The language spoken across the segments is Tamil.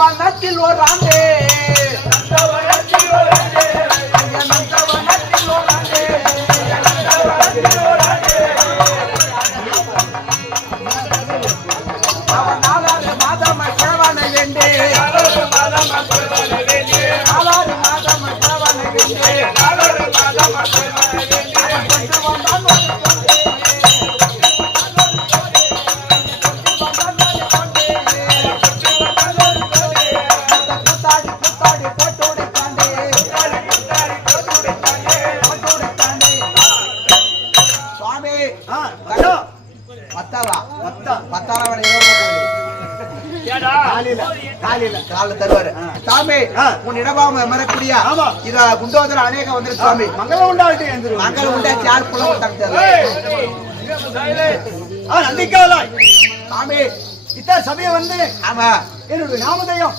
வனத்தில் ஒரு ஆண்டே அவன் 4 மாதம் கிழவனை வேண்டே 4 மாதம் கிழவனை வேண்டே 4 மாதம் கிழவனை வேண்டே 4 மாதம் கிழவனை வேண்டே குண்டோதர அநேக வந்து சுவாமி மங்களம் உண்டாட்டு மங்களம் உண்டாச்சு யார் புலம் சாமி இத்த சபையை வந்து ஆமா என்னுடைய நாமதயம்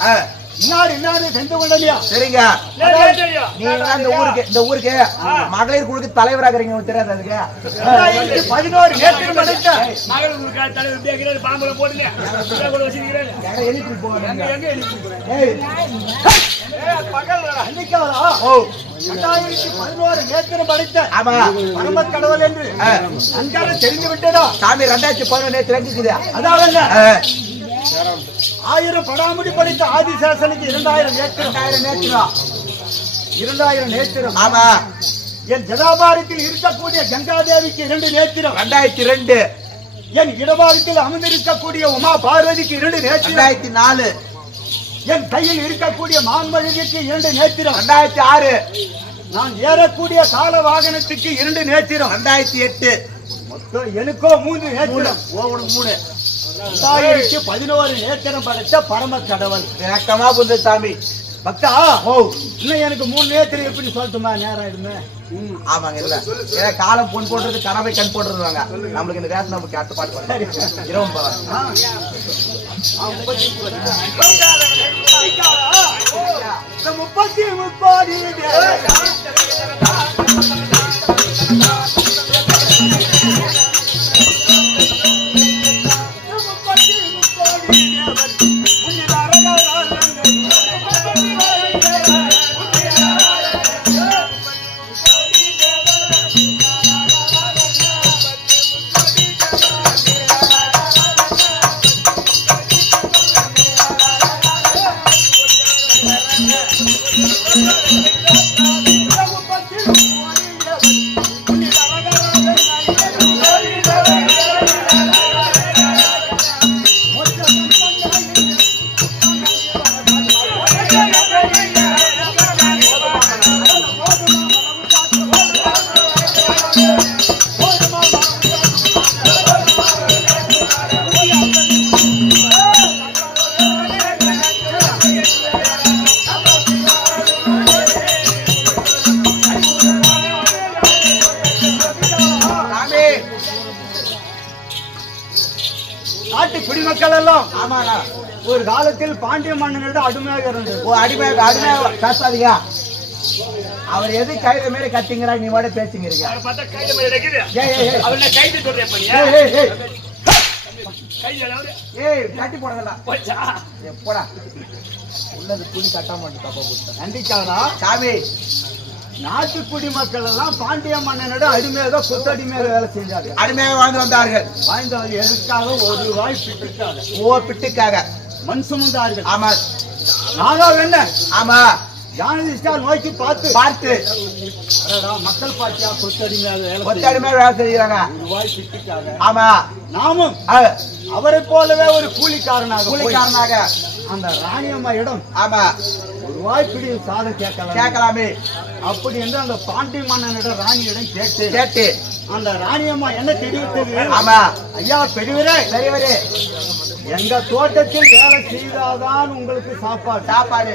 இன்னாரு சென்று கொள்ளலையா சரிங்க நீங்க இந்த ஊருக்கு மகளிர் குழுக்கு தலைவராக இருக்கீங்க தெரியாது அதுக்கு 11 நேற்று படைத்த மகளிர் தலைவர் பாம்புல போடுங்க கடவுள் என்று அன்றாட தெரிந்து விட்டதோ சாமி 2011 நேற்று இருக்குது அதாவது 1000 படாமுடி படித்த ஆதிசேஷனுக்கு 2000 நேத்திரம் ஆமா என் ஜடாபாரத்தில் இருக்கக்கூடிய கங்காதேவிக்கு 2 நேத்திரம் 2002 என் இடபாரத்தில் அமர்ந்திருக்கக்கூடிய உமா பார்வதிக்கு 2 நேத்திரம் 2004 என் கையில் இருக்கக்கூடிய மான்மழிக்கு 2 நேத்திரம் 2006 நான் ஏறக்கூடிய கால வாகனத்துக்கு 2 நேத்திரம் 2008 மொத்தம் எனக்கோ 3 நேத்திரம் ஓவனுக்கு 3 2011 நேத்திரம் படைத்த பரம கடவுள் இணக்கமா புந்த சாமி பக்தா ஓ இன்னும் எனக்கு 3 நேத்திரம் எப்படி சொல்லட்டுமா நேரம் ஆயிடுமே ஆமாங்க இல்ல காலம் பொன் போடுறது கனவை கண் போடுறாங்க நம்மளுக்கு இந்த வேஷம் நமக்கு அடுத்த பாட்டு இரவும் முப்பத்தி ஒரு காலத்தில் பாண்டிய மன்னனோட அடிமையாக இருந்தது அடிமையாக பேசாதீங்க அவர் எது கையில மேல கத்திங்கிறா நீ கூட பேசுங்கிறீங்க கட்டி போடல எப்படா உள்ளது துணி கட்டாம நன்றிச்சாரா சாமி நாட்டு குடிமக்கள் எல்லாம் பாண்டிய மன்னனோட அடிமையாக கொத்தடிமையாக வேலை செஞ்சாங்க அடிமையாக வாழ்ந்து வந்தார்கள் வாழ்ந்தவர் எதுக்காக ஒரு ரூபாய் பிட்டுக்காக மண் சுமந்தார்கள் ஆமா நானா என்ன ஆமா ஜானதிஸ்டார் நோக்கி பார்த்து மக்கள் பார்த்தியா கொத்தடிமையாக வேலை செய்யறாங்க ரூபாய் பிட்டுக்காக ஆமா நாமும் அவரை போலவே ஒரு கூலிக்காரனாக அந்த ராணியம்மா இடம் ஆமா ஒரு ரூபாய் பிடி சாதம் கேட்கலாமே அப்படி என்று அந்த பாண்டி மன்னனிடம் ராணியிடம் கேட்டு அந்த ராணியம்மா என்ன தெரிவித்தது ஆமா ஐயா பெரியவரே எங்க தோட்டத்தில் வேலை செய்தாதான் உங்களுக்கு சாப்பாடு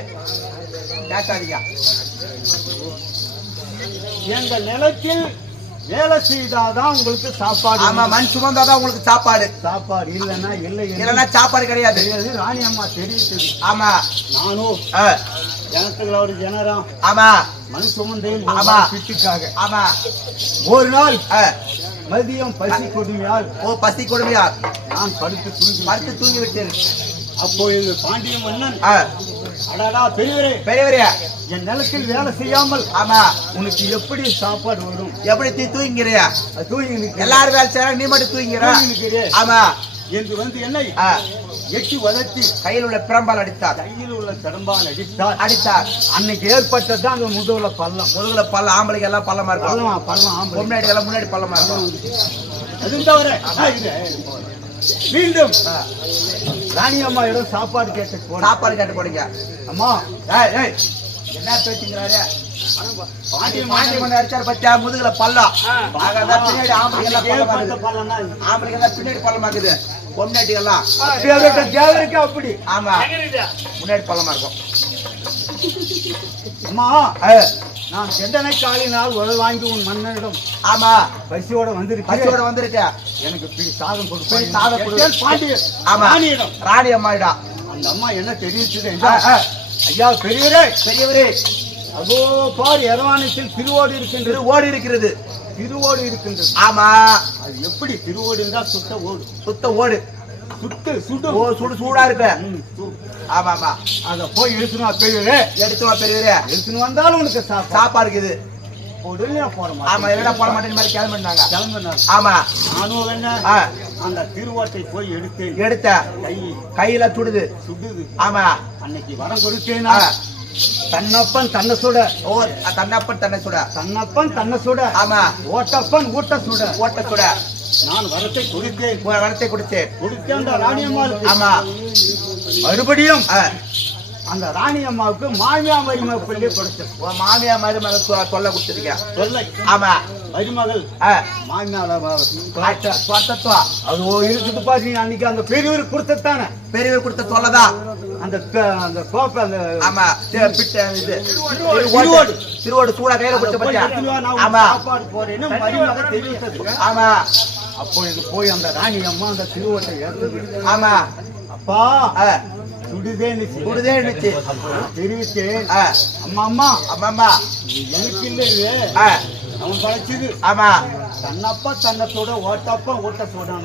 கேட்காதீங்க எங்க நிலத்தில் வேலை செய்தாதான் உங்களுக்கு சாப்பாடு. ஆமா, மண் சுமந்தாதான் உங்களுக்கு சாப்பாடு. சாப்பாடு இல்லைன்னா சாப்பாடு கிடையாது. ராணி அம்மா தெரியுது. ஆமா, நானும் ஜனத்துகளோட ஜனரம். ஆமா, மண் சுமந்தேன். ஆமா, வீட்டுக்காக. ஆமா, ஒரு நாள் மதியம் பசி கொடுமையால். பசி கொடுமையால் நான் படுத்து தூங்கி விட்டேன். அப்போ எங்க பாண்டிய மன்னன், அடாடா பெரியவரே, என் நிலத்தில் வேலை செய்யாமல் ஆமா உனக்கு எப்படி சாப்பாடு வரும்? எப்படி தூங்கிறியா? தூங்கி எல்லாரும் வேலை செய்யறாங்க, நீ மட்டும் தூங்கிற. ஆமா என்று வந்து என்னை எட்டி வதத்தி கையில் உள்ள பிரம்பால் அடித்தார். கையில் உள்ள பிரம்பால் அடித்தார். அன்னைக்கு ஏற்பட்டதான் அந்த முதுகுல பள்ளம். ஆம்பளைக்கு எல்லாம் பள்ளமா இருக்கும். பள்ளம் முன்னாடி எல்லாம் முன்னாடி பள்ளமா இருக்கும். அது தவிர மீண்டும் ராணி அம்மா இடம் சாப்பாடு கேட்டு போடுங்க. அம்மா என்ன பேச்சுங்கிறாரு? அடிச்சார் பத்தியா முதுகுல பள்ளம். பின்னாடி ஆம்பளைக்கு எல்லாம் பின்னாடி பள்ளமாக்குது. பொம்னாட்டி எல்லாம் தேவருக்கு அப்படி. ஆமா, முன்னாடி பள்ளமா இருக்கும். அம்மா நான் செந்தனை காலினால் உடல் வாங்கி உன் மன்னனிடம் ஆமா பசியோட வந்திருக்க. எனக்கு சாதம் கொடுப்பேன். பாண்டியன் ஆமா, ராணி அம்மாயிடா. அந்த அம்மா என்ன தெரிவிச்சது? ஐயா பெரியவரே, அதோ பார் எரவாணத்தில் திருவோடு இருக்கிறது. ஆமா, அது எப்படி திருவோடு இருந்தா சுத்த ஓடு சுடு சூடா இருக்க. ஆமா ஆமா, அத போய் எடுத்துன்னு வந்தாலும் உனக்கு சாப்பாடு இருக்குது. ஆமா, இல்லடா போட மாட்டேன் மாதிரி கிளம்பினாங்க. ஆமா, நானும் என்ன அந்த திருவோட்டை போய் எடுத்த கையில சுடுது. ஆமா, அன்னைக்கு வரம் கொடுத்தேனா தன்னப்பன் தன்னை சுட. தன்னப்பன் தன்னை சுட. ஆமா, ஓட்டப்பன் ஊட்ட சுட. நான் வரத்தை கொடுத்தேன். அந்த ராணி அம்மாவுக்கு. ஆமா, மறுபடியும் அந்த ராணி அம்மாவுக்கு மாமியா மருமகள் பிள்ளை கொடுத்தேன். மாமியா மருமகள் தொல்லை கொடுத்துருக்க. ஆமா, மருமகள் மாமியால அது இருக்குது பாரு. நீ அன்னைக்கு அந்த பெரியவர் கொடுத்தானே, பெரியவர் கொடுத்த தொல்லைதான் அந்த கோப்பை. அந்த ஆமா, திருவோடு சூடா கையில கொடுத்த. ஆமா, சாப்பாடு போறேன்னு மருமகள் தெரிவித்தது. ஆமா, அப்போ இது போய் அந்த ராணி அம்மா அந்த திருவோட்டை ஏற்றது. ஆமா, அப்பா சுடுதே தெரிவித்தேன். அம்மா எனக்கு இல்லையே அவன் பழைச்சது. ஆமா, தன்னப்பா தன்னத்தோட ஓட்டப்பா ஊட்ட சோடான.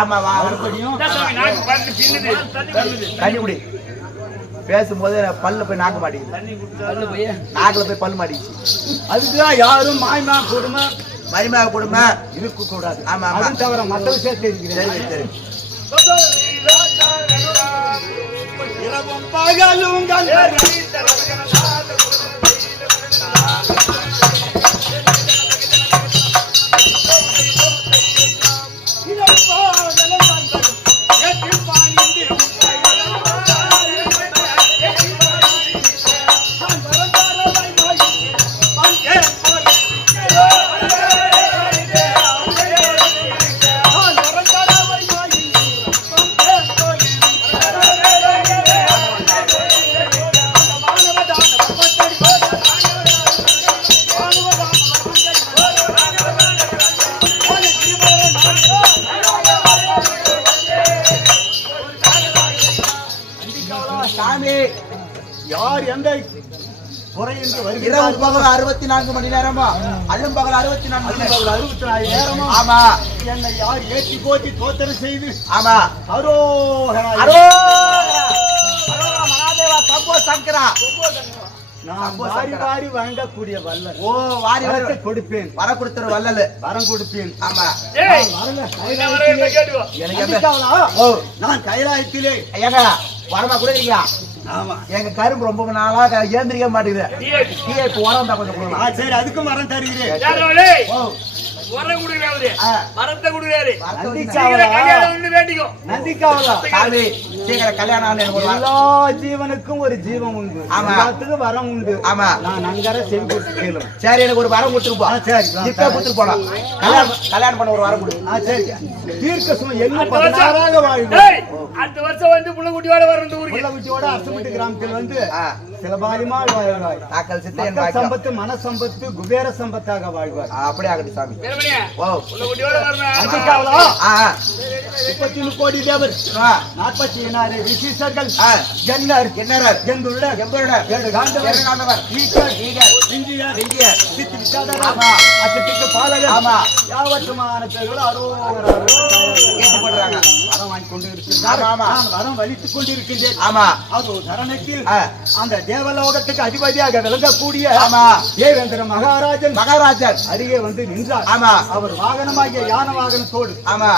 ஆமா, மறுபடியும் தண்ணி குடி. பேசும்போது பல்லு போய் நாக்கு மாட்டேங்குது. நாக்குல போய் பல்லு மாட்டிச்சு. அதுக்குதான் யாரும் மாய்மா கொடுமை மருமக கொடுமை இருக்க கூடாது. ஆமா, அதுவும் தவிர மற்ற விஷயத்தை இருக்கிறேன். சரி இரவும் பகலும் யார் எந்த குறையின்றி வருகிறார்? பகல் 64 மணி நேரமா, அல்லும் பகல் 64 நேரமா. ஆமா, என்னை யார் ஏற்றி போட்டி தோத்தரை செய்து. ஆமா, நான் வாரி வழங்கக்கூடிய வல்லல். வாரி கொடுப்பேன். வர கொடுத்துற வல்லல். வரம் கொடுப்பேன். ஆமா, நான் கைலாயத்திலே வரமா கொடுக்குறீங்களா? ஆமா, எங்க கரும்பு ரொம்ப நாளா ஏந்திரிக்க மாட்டேங்குது. இப்ப உரம் தான் கொஞ்சம். சரி, அதுக்கும் மரம் தருகிறேன். எல்லா ஜீவனுக்கும் ஒரு ஜீவம் உண்டு. எல்லாத்துக்கும் வரம் உண்டு. ஆமா, நான் அங்கரை செவி கேளும். சரி, எனக்கு ஒரு வரம் கொடுத்துருப்போம். சரி, இப்ப கொடுத்துட்டு போலாம். கல்யாணம் பண்ண ஒரு வரம் கொடு. சரி, தீர்க்க சுமை என்ன 16ஆக வாழ்வு. அடுத்த வருஷம் வந்து புள்ளக்குட்டியோட வர இந்த ஊருக்கு புள்ளக்குட்டியோட அரசம்பட்டு கிராமத்தில் வந்து சிலபாலிமா வாழ்வாய். தாக்கல் சித்த என் மக்கள் சம்பத்து மன சம்பத்து குபேர சம்பத்தாக வாழ்வார். அப்படியே ஆகட்டும் சாமி. ஓ புள்ளக்குட்டியோட வரணும். அதுக்காவலா 33 கோடி தேவர் 46 ரிஷிசர்கள் ஜன்னர் என்னரர் ஜந்துருடர் எம்பருடர் ஏழு காண்டவர் காண்டவர் ஈகர் ஈகர் இந்தியர் இந்தியர் சித்தி விசாதர் ஆமா அச்சத்திக்கு பாலகர் ஆமா யாவற்றுமான பேர்கள் கேட்டுப்படுறாங்க. வரம் வாங்கி கொண்டு இருக்கிறார். ஆமா நான் வரம் வலித்துக் கொண்டிருக்கின்றேன். ஆமா அது தருணத்தில் அந்த தேவலோகத்துக்கு அதிபதியாக விளங்கக்கூடிய ஆமா தேவேந்திர மகாராஜன் மகாராஜன் அருகே வந்து நின்றார். ஆமா அவர் வாகனமாகிய யான வாகனத்தோடு. ஆமா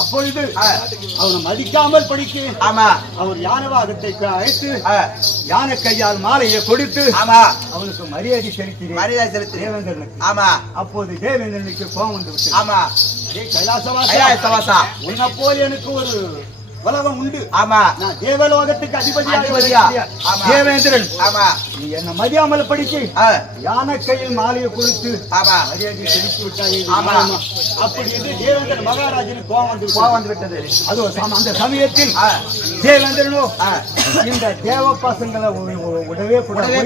அப்பொழுது அவனை மதிக்காமல் படித்து ஆமா அவர் யான வாகனத்தை அழைத்து யானை கையால் மாலையை கொடுத்து ஆமா அவனுக்கு மரியாதை செலுத்தினேன். மரியாதை செலுத்தி தேவேந்திரனுக்கு. ஆமா அப்போது தேவேந்திரனுக்கு கோபம் வந்து விட்டது. ஆமா கைலாசவாசா உன்னை போல் எனக்கு ஒரு உலகம் உண்டு. ஆமா நான் தேவலோகத்துக்கு அதிபதியா ஆமா தேவேந்திரன். ஆமா நீ என்ன மதியாமல் படிச்சு யானை கையில் மாலையை கொடுத்து ஆமா மரியாதை செலுத்தி விட்டாயே. ஆமா அப்படி என்று தேவேந்திரன் மகாராஜனுக்கு கோபம் வந்து விட்டது. அது அந்த சமயத்தில் தேவேந்திரனோ இந்த தேவ பசங்களை விடவே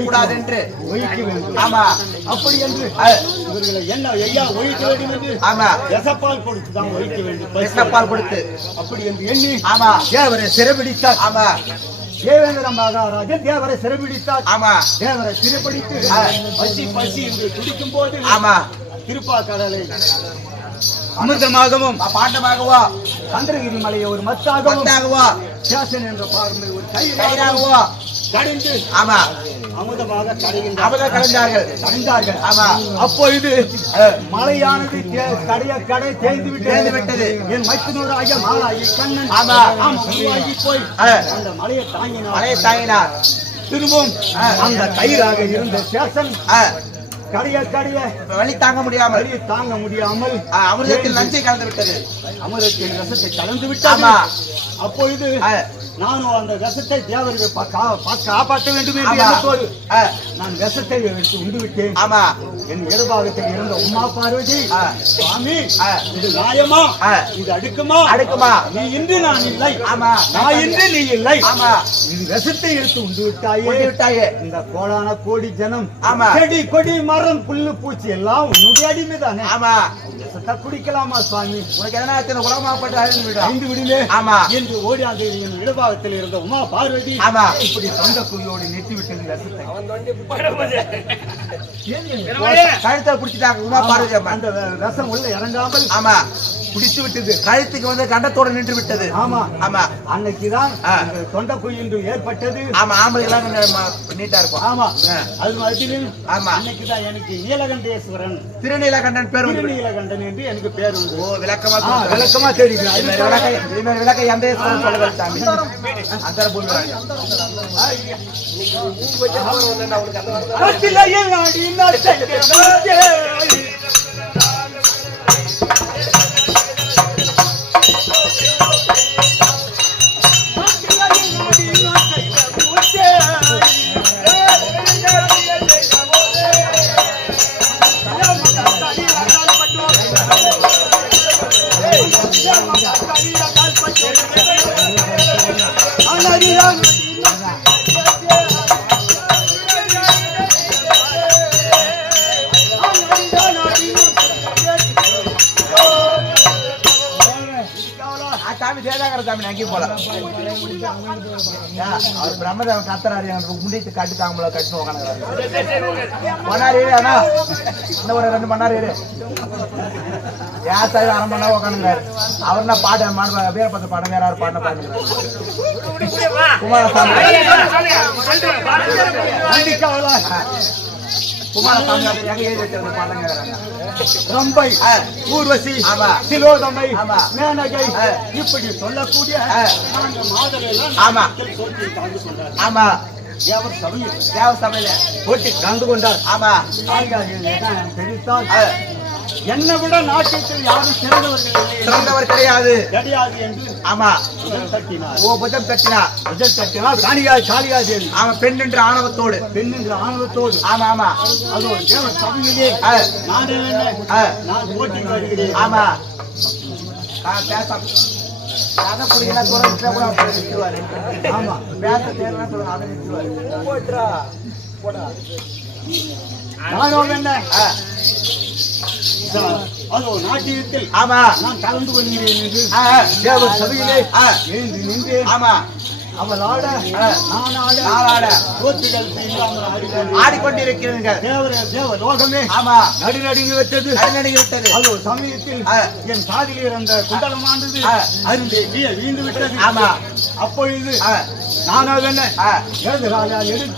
கூடாது என்று ஒழிக்க வேண்டும். ஆமா அப்படி என்று இவர்களை என்ன ஐயா ஒழிக்க வேண்டும் என்று ஆமா எசப்பால் கொடுத்து தான் ஒழிக்க வேண்டும். எசப்பால் கொடுத்து அப்படி என்று எண்ணி ஆமா தேவரை சிறைபிடித்தார். ஆமா தேவேந்திர மகாராஜன் தேவரை சிறைபிடித்தார். ஆமா தேவரை சிறைப்பிடித்து பசி என்று துடிக்கும் போது ஆமா திருப்பாக்கடலை அமிர்தமாகவும் பாண்டமாகவோ சந்திரகிரி மலையை ஒரு மத்தாகவோ சேசன் என்ற பார்வை ஒரு கயிறாகவோ கடிந்து ஆமா அமுதமாக கடைந்தார்கள். ஆமா அப்பொழுது மலையானது கடை தேய்ந்து விட்டது. என் மைத்துனராகிய மாலாயி கண்ணன் ஆமா போய் அந்த மலையை தாங்கினார். திரும்பவும் அந்த கயிறாக இருந்த சேசன் கடைய வழி தாங்க முடியாமல் அமிர்தத்தில் நஞ்சை கலந்து விட்டது. அமிர்தத்தின் ரசத்தை கலந்து விட்டது. அப்பொழுது நானும் அந்த விஷத்தை தேவர்கள் காப்பாற்ற வேண்டும் என்று எண்ணத்தோடு நான் விஷத்தை எடுத்து உண்டு விட்டேன். ஆமா என் இடபாகத்தில் இருந்த உமா பார்வதி சுவாமி இது நியாயமா இது அடுக்குமா நீ இன்று நான் இல்லை. ஆமா நான் இன்று நீ இல்லை. ஆமா இது விஷத்தை எடுத்து உண்டு விட்டாயே. இந்த கோடான கோடி ஜனம் ஆமா செடி கொடி மரம் புல்லு பூச்சி எல்லாம் உன்னுடைய அடிமை தானே. ஆமா விஷத்தை குடிக்கலாமா சுவாமி? உனக்கு எதனா உலகமாப்பட்டு ஐந்து விடுமே. ஆமா என்று ஓடி அந்த என் இடபாகத்தில் இருந்த உமா பார்வதி ஆமா இப்படி சொந்த குழியோடு நெட்டி விட்டது விஷத்தை. கழுத்தை பிடிச்சிட்டாங்க உமா பார்வதி அம்மா. அந்த ரசம் உள்ள இறங்காமல் ஆமா பிடித்து விட்டது. கழுத்துக்கு வந்து கண்டத்தோட நின்று விட்டது. ஆமா ஆமா அன்னைக்குதான் தொண்டை குழி என்று ஏற்பட்டது. ஆமா ஆம்பளை எல்லாம் நீட்டா இருக்கும். ஆமா அது மாதிரி ஆமா அன்னைக்குதான் எனக்கு நீலகண்டேஸ்வரன் திருநீலகண்டன் பேர் திருநீலகண்டன் என்று எனக்கு பேர் உண்டு. ஓ விளக்கமா தெரியும். விளக்க எந்த சொல்லுங்க சாமி அந்த போடுவாங்க. சாமி சேதாகர சாமி அங்கேயும் போல அவர் பிரம்மதேவன் கத்துறாரு முடித்து கட்டு தாங்க கட்டு உக்காந்துறாரு. ஆனா இன்னும் ஒரு 2 மணி நேரம் ஏன் சார் 1/2 மணி நேரம் உக்காந்துங்கிறாரு. அவர் என்ன பாட்டு பேர் பார்த்து பாடம் வேற யாரும் பாடின பாடுங்கிறாரு. குமாரசாமி எங்க எழுதி வச்சிருந்த பாடங்கிறாங்க. ரம்பை ஊர்வசி சிலோதமை மேனகை இப்படி சொல்லக்கூடிய ஆமா ஆமா தேவ சபையில போட்டி கலந்து கொண்டார். ஆமா தெரிவித்தால் என்னை விட நாட்டில் யாரும் சிறந்தவர் கிடையாது என்று ஆமா புஜம் தட்டினார் காளியா தேவி. ஆமா பெண் என்ற ஆணவத்தோடு ஆமா ஆமா அது ஒரு தேவ சபையிலே நான் போட்டி வருகிறேன். ஆமா அதை பிடிக்கல குறைஞ்சா கூட அப்படி நிறுத்துவாரு. ஆமா பேச தேவைன்னா சொல்லுங்க அதை நிறுத்துவாரு. நானும் என்ன அதோ நாட்டியத்தில் ஆமா நான் கலந்து கொள்கிறேன் என்று தேவ சபையிலே எழுந்து நின்று ஆமா அவள் ஆட நான் நாளாட தோற்றுகள் இல்லாமல் ஆடினார். ஆடிக்கொண்டிருக்கிறீங்க. தேவ லோகமே ஆமா நடுநடுங்கி விட்டது. நடுநடுங்கி விட்டது. அது ஒரு சமயத்தில் என் காதில் இருந்த குண்டலமானது அருந்தே வீழ்ந்து விட்டது. ஆமா அப்பொழுது நானாக என்ன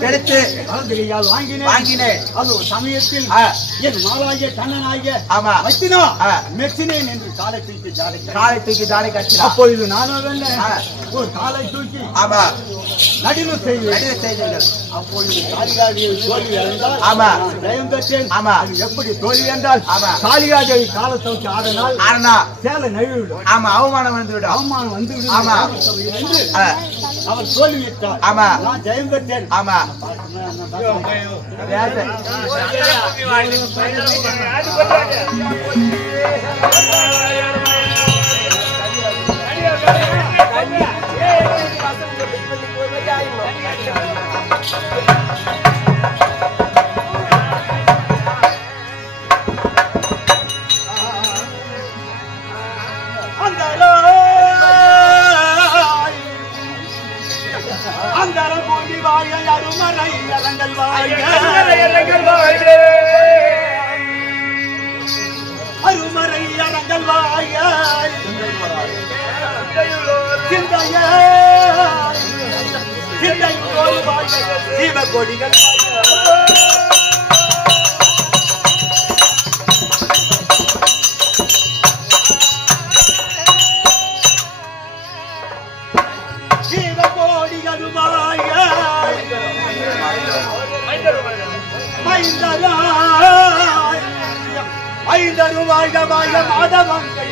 எடுத்து கலந்திரியால் வாங்கினேன். அது ஒரு சமயத்தில் என் மாலாகிய கண்ணனாகிய ஆமா வச்சினோ மெச்சினேன் என்று காலை தூக்கி ஜாடை கட்சி. அப்பொழுது நானாக என்ன ஒரு காலை தூக்கி ஆமா நடுவில் செய்தீர்கள். அப்பொழுது காளிகாதியை தோல்வி அடைந்தால் ஆமா ஜெயம் பெற்றேன். ஆமா அது எப்படி தோல்வி என்றால் ஆமா காளிகாதேவி காலை தூக்கி ஆடினா சேலை நழுவிடும். ஆமா அவமானம் வந்துவிடும். அவமானம் வந்துவிடும். ஆமா என்று அவர் தோல்வியிட்டார். ஆமா நான் ஜெயம் பெற்றேன். ஆமா அருமறை அரங்கல் வாய சிவ கொடிகள் ஐந்தரு வாழ்க வாழ்க மாதவங்கள்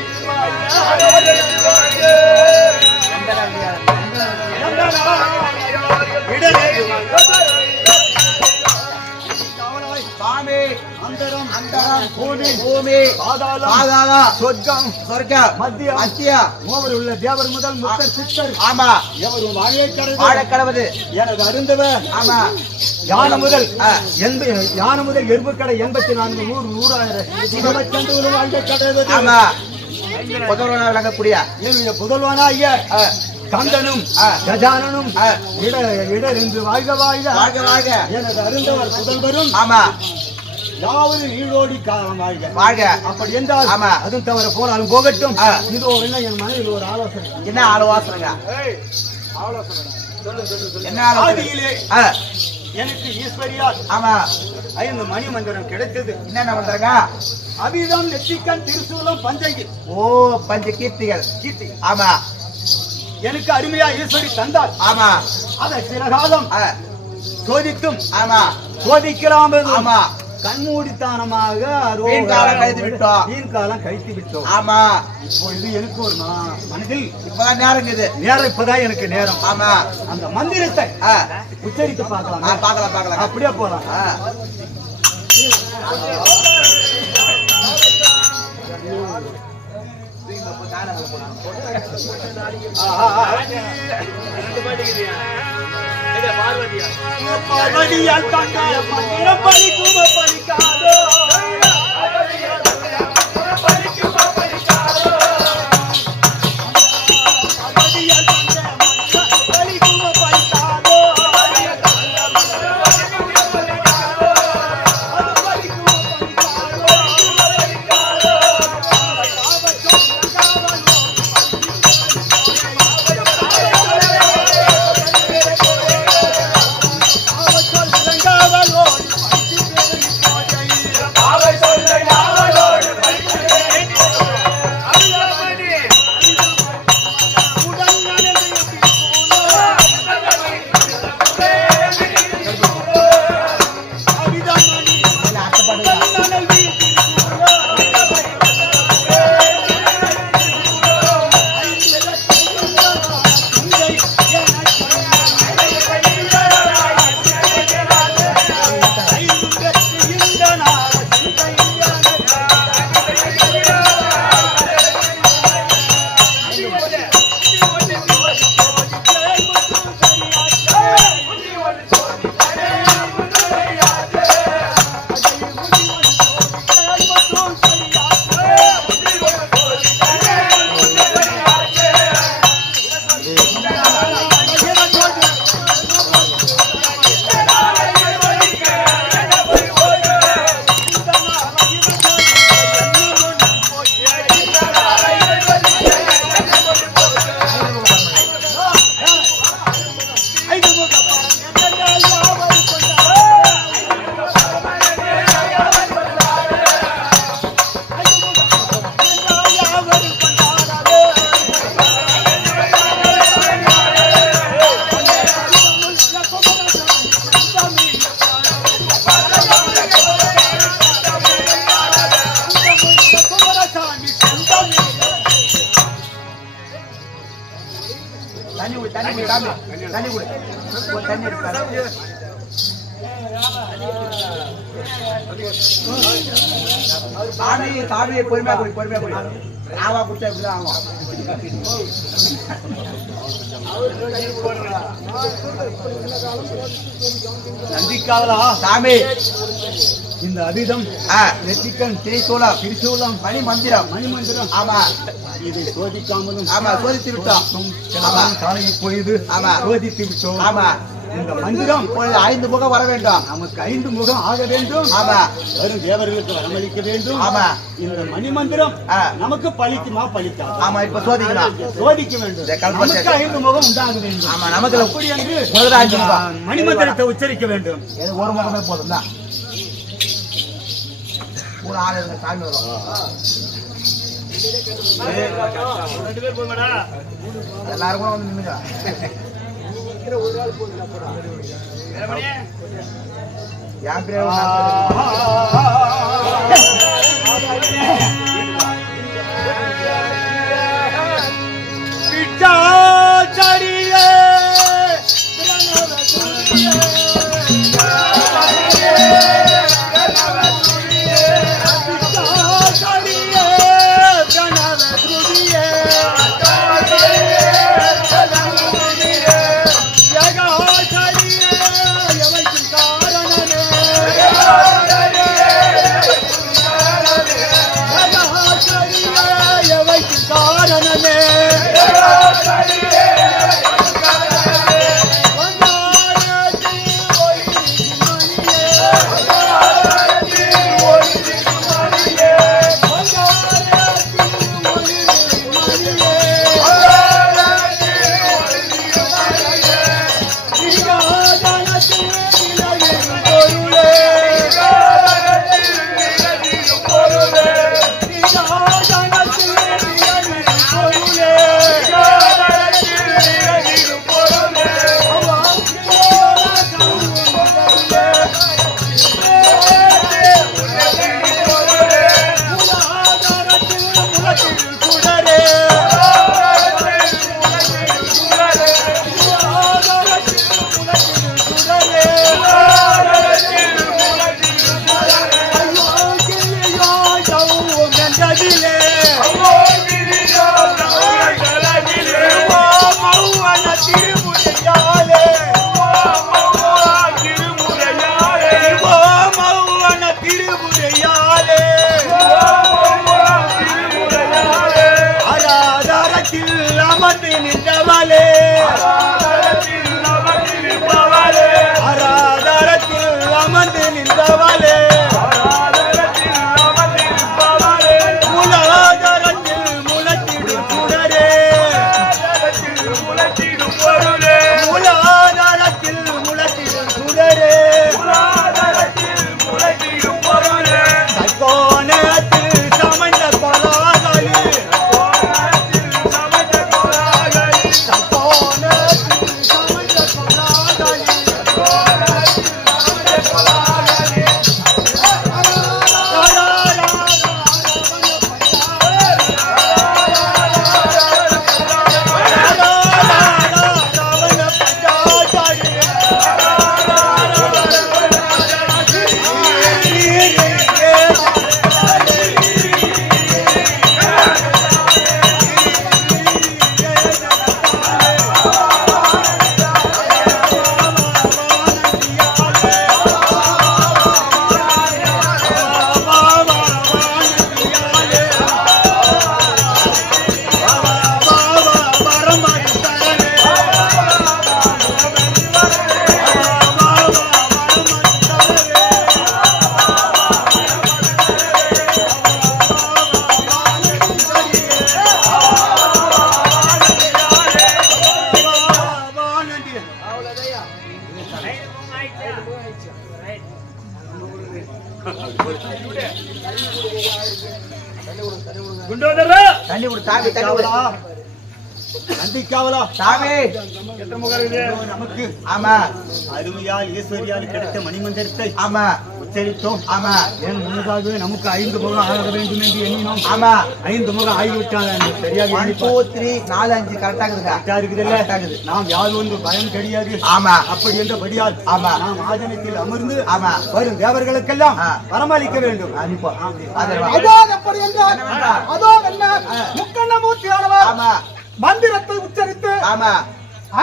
சாமி அந்தரம் அந்தரம் பூமி பூமி பாதாளம் சொர்க்கம் மத்திய மூவர் உள்ள தேவர் முதல் முத்தர் சித்தர் ஆமா எவரும் வாழ கடவுது எனது அருந்தவர் ஆமா யானை முதல் எறும்பு கடை 84 100 வாழ்க்கை கடவுது. ஆமா புதல்வனாக விளங்கக்கூடிய புதல்வனாகிய கந்தனும் கஜானனும் இடர் என்று வாழ்க எனது அருந்தவர் புதல்வரும் ஆமா யாவது ஈழோடி காலம் வாழ்க. அப்படி என்றால் ஆமா அதுவும் தவிர போனாலும் போகட்டும். இது என்ன என் மனையில் ஒரு ஆலோசனை. என்ன ஆலோசனைங்க? என்ன ஆலோசனை? எனக்கு ஈஸ்வரியால் ஆமா 5 மணி மந்திரம் கிடைத்தது. என்னென்ன மந்திரங்க? அபிதம் நெற்றிக்கண் திருசூலம் பஞ்சகி பஞ்ச கீர்த்தி ஆமா எனக்கு அருமையா ஈஸ்வரி தந்தார். ஆமா அதை சில காலம் சோதித்தும் ஆமா சோதிக்கலாம். ஆமா கண்மூடித்தனமாக வீண் காலம் கழித்து விட்டோம். ஆமா இப்போ இது எனக்கு ஒரு மனதில் இப்பதான் நேரம் இப்பதான் எனக்கு நேரம். ஆமா அந்த மந்திரத்தை உச்சரித்து பார்க்கலாம். பார்க்கலாம் அப்படியே போலாம். பார்வதியால் தங்க மந்திரம் பலிக்கும் பலிக்காதோ சாமி தண்ணி கொடு ஒரு தண்ணி எடுத்து சாமி சாமியை பொறுமையா போய் ஆவா குடிச்சா இப்படிதான் ஆகும். நந்திக்காவலா சாமி இந்த அபிதம் நெத்திக்கன் திரிசூலம் மணிமந்திரம் ஆமா இதை சோதிக்காமலும் ஆமா சோதித்து விட்டோம். ஆமா காலையை பொழுது ஆமா சோதித்து விட்டோம். ஆமா இந்த மந்திரம் 5 முகம் வர வேண்டும். நமக்கு 5 முகம் ஆக வேண்டும். ஆமா வரும் தேவர்களுக்கு வரமளிக்க வேண்டும். ஆமா இந்த மணிமந்திரம் நமக்கு பலிக்குமா பலிக்காது? ஆமா இப்ப சோதிக்கலாம் சோதிக்க வேண்டும். நமக்கு 5 முகம் உண்டாக வேண்டும். ஆமா நமக்கு அப்படி என்று முதல்ல 5 முகம் மணிமந்திரத்தை உச்சரிக்க வேண்டும். ஒரு முகமே போதும் தான். ஒரு ஆள் இருந்த சாமி வரும். எல்லாருக்கும் வந்து நின்னுங்க. என் பேர் தண்ணி கொடு சாமி, தண்ணி கொடு. நந்திக்காவலா சாமி எத்தனை முகம் இருக்குது? நமக்கு ஆமா அருமையால் ஈஸ்வரியால் கிடைத்த மணிமந்திரத்தை ஆமா உச்சரித்தோம். ஆமா ஏன் முன்னதாகவே நமக்கு 5 முகம் ஆக வேண்டும் என்று எண்ணினோம். ஆமா 5 முகம் ஆகிவிட்டால் சரியாக 1 2 3 4 5 கரெக்டா இருக்குதா? கரெக்டா இருக்குதுல்ல? கரெக்டா இருக்குது. நாம் யார் ஒன்று பயம் கிடையாது. ஆமா அப்படி என்றபடியால் ஆமா. நாம் ஆஜனத்தில் அமர்ந்து ஆமா வரும் தேவர்களுக்கெல்லாம் ஆ. வரமளிக்க வேண்டும். அனுப்பா அது அதோ எப்படி என்றால் அதோ என்ன முக்கண்ணமூர்த்தியானவர் ஆமா மந்திரத்தை உச்சரித்து ஆமா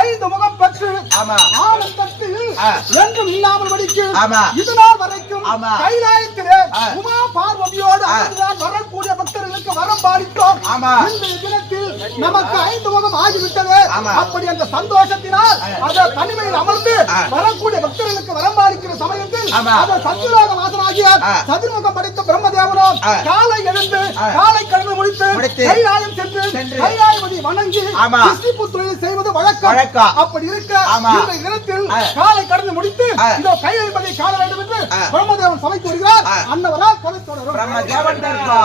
5 முகம் பெற்று ஆமா ஆனந்தத்தில் ஆ. என்றும் இல்லாமல் வடிக்கு ஆமா. இது நாள் வரைக்கும் ஆமா. கைலாயத்திலே ஆ. உமா பார்வதியோடு ஆ. அமர்ந்துதான் வரக்கூடிய பக்தர்களுக்கு வரம் பாலித்தோம். ஆமா. இந்த தினத்தில் நமக்கு 5 முகம் ஆகிவிட்டது. ஆமா. அப்படி அந்த சந்தோஷத்தினால் அந்த தனிமையில் அமர்ந்து ஆ. வரக்கூடிய பக்தர்களுக்கு வரம் பாலிக்கிற சமயத்தில் ஆமா. அந்த சத்யலோக வாசனாகிய ஆ. சதுர்முகம் படைத்த பிரம்மதேவனும் ஆ. காலை எழுந்து ஆ. காலை கடந்து முடித்து முடித்து கைலாயம் சென்று கைலாயபதி வணங்கி ஆமா. சிஷ்டிபுத்திரனை செய்வது வழக்கம். அப்படி இருக்க ஆமா. இந்த தினத்தில் ஆ. காலை கடந்து முடித்து ஆ. இந்த கைலாயபதியை காண வேண்டும் என்று ஆ. பிரம்மதேவன் சபைக்கு வருகிறார். ஆ. அன்னவரால் கதை தொடரும். பிரம்மதேவன் தர்பா